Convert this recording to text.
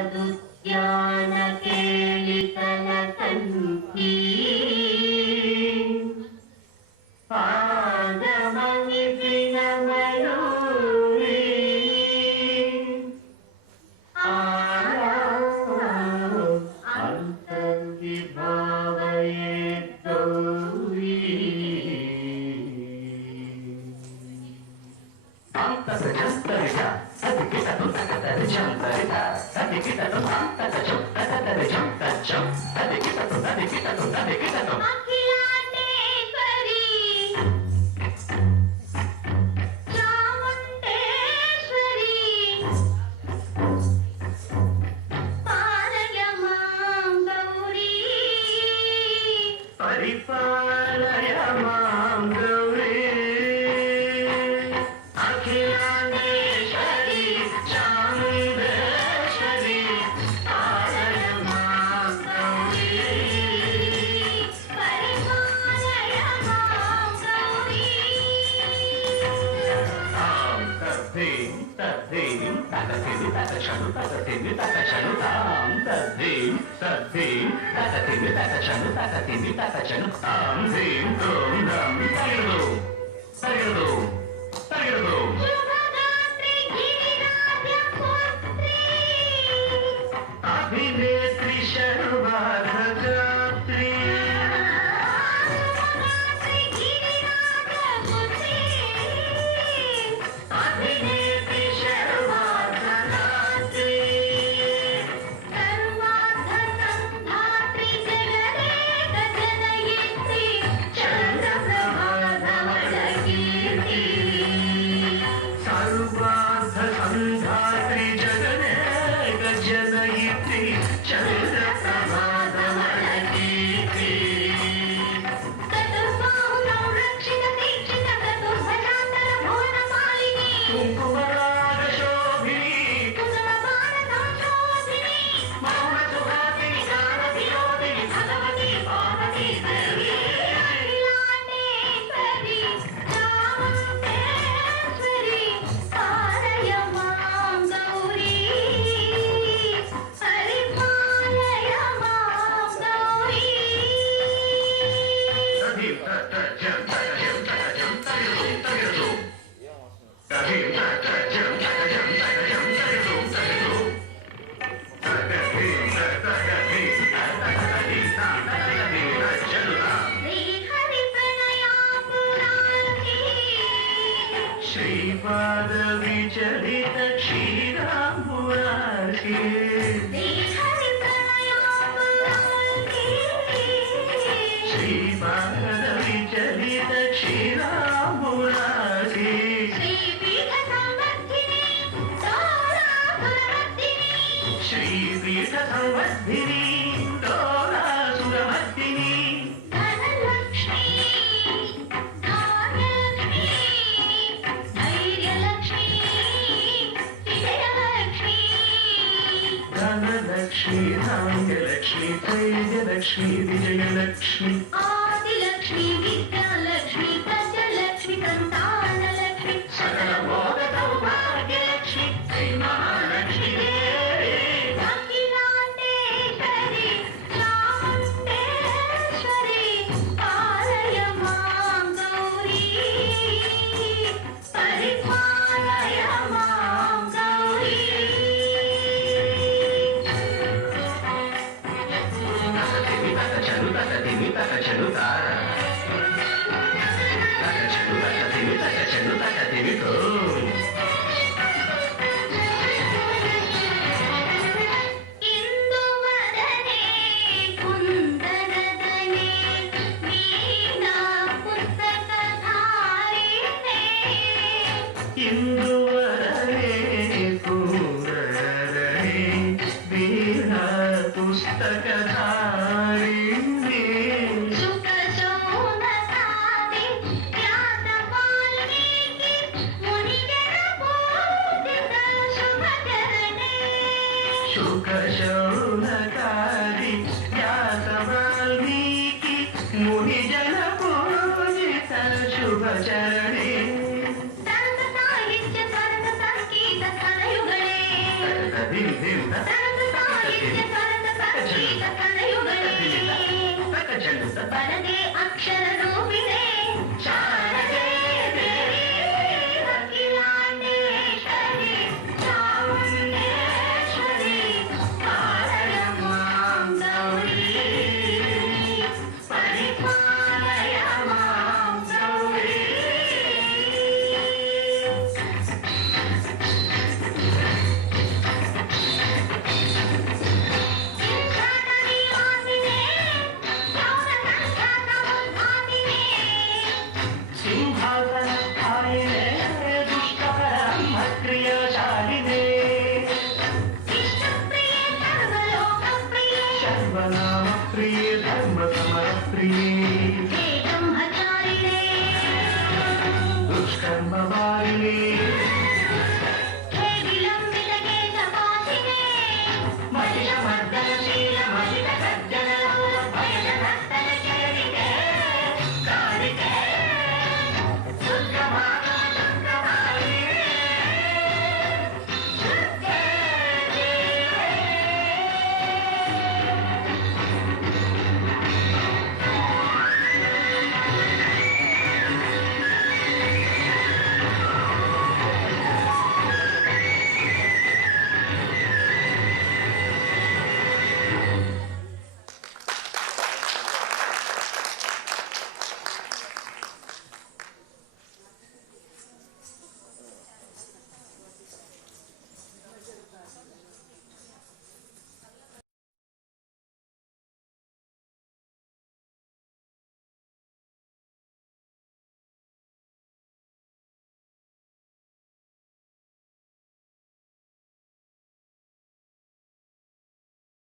उपनिषदुद्यान केलितल सन्ति पादमणि प्रियमयूरी अन्तर्विभावयेत् गौरी परिपालय मां गौरी अखिलांडेश्वरी चामुंडेश्वरी पालय मां गौरी परिपालय मां गौरी तां तद्धीं तद्धीं तदतिनि तदशनु तदतिनि तदशनु तां तद्धीं तद्धीं तदतिनि तदशनु तदतिनि तदशनु तां धीं धूं धं तगिरदु तगिरदु तगिरदु शुभगात्री गिरिराजपुत्री अभिनेत्री शर्वार्धगात्री शुभगात्री गिरिराजपुत्री अभिनेत्री शर्वार्धगात्री सर्वार्धसंधात्री जगदेक जनयित्री चन्द्रप्रभाधवलकीर्ति सर्वार्धसंधात्री जगदेक जनयित्री चन्द्रप्रभाधवलकीर्ति चतुर्बाहुं रक्षित दीक्षित चतुर्भुजान्तर भुवनपालिनी कुङ्कुमरागशोभिनी कुसुमपानसंशोभिनी मौनसुहासिनी गानविनोदिनी भगवती पार्वती देवी अखिलांडेश्वरी चामुण्डेश्वरी पालय मां गौरी परिपालय मां गौरी तधिं तजं तजं तजं तगिरदु तगिरदु तधिं तजं तजं तजं तगिरदु तगिरदु तगधिं तगधिं तगधिं तगधिं तजनुता श्रीहरि प्रणयाम्बुरार्की श्रीपाद विचलित क्षीराम्बुरार्की श्रीहरि प्रणयाम्बुरार्की श्रीपाद विचलित क्षीराम्बुरार्की श्रीपीठ संवर्धिनी दोरासुरमर्दिनी श्रीपीठ संवर्धिनी दोरासुरमर्दिनी धनलक्ष्मी धान्यलक्ष्मी धैर्यलक्ष्मी विजयलक्ष्मी धनलक्ष्मी धान्यलक्ष्मी धैर्यलक्ष्मी विजयलक्ष्मी आदिलक्ष्मी विद्यालक्ष्मी गजलक्ष्मी संतानलक्ष्मी सकल भोग सौभाग्यलक्ष्मी श्री महालक्ष्मी देवी अखिलांडेश्वरी चामुण्डेश्वरी पालय मां गौरी परिपालय मां गौरी तदतिनि तदशनु तदतिनि तदशनु तदशनु तदतिनि तदशनु तदतिनि धूं इंदुवदने कुन्दरदने वीणा पुस्तकधारिणे इंदुवदने कुन्दरदने वीणा पुस्तकधारिणे शुकशौनकादि व्यासवाल्मीकि मुनिजन पूजित शुभचरणे शुकशौनकादि व्यासवाल्मीकि मुनिजन पूजित शुभचरणे साहित्य वरदे अक्षररूपिणे